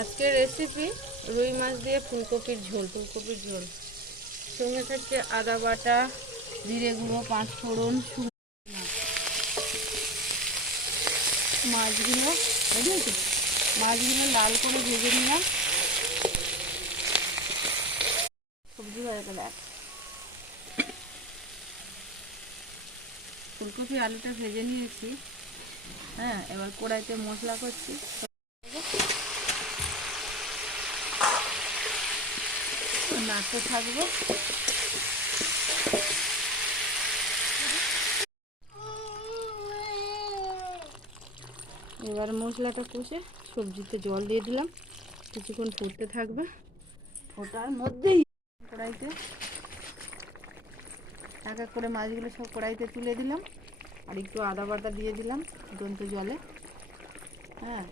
আজকের রেসিপি রুই মাছ দিয়ে ফুলকপির ঝোল। সঙ্গে থাকছে আদা বাটা, জিরে গুঁড়ো, পাঁচ ফোড়ন, মাছগুলো মাছগুলো লাল করে ভেজে নিলাম। সবজি হয়ে গেল। ফুলকপি আলুটা ভেজে নিয়েছি। হ্যাঁ, এবার কড়াইতে মশলা করছি। নাড়তে থাকবো। এবার মশলাটা কষে সবজিতে জল দিয়ে দিলাম, কিছুক্ষণ ফুটতে থাকবে। ফোটার মধ্যেই কড়াইতে এক এক করে মাছগুলো সব কড়াইতে তুলে দিলাম, আর একটু আদা বাটা দিয়ে দিলাম ফুটন্ত জলে। হ্যাঁ,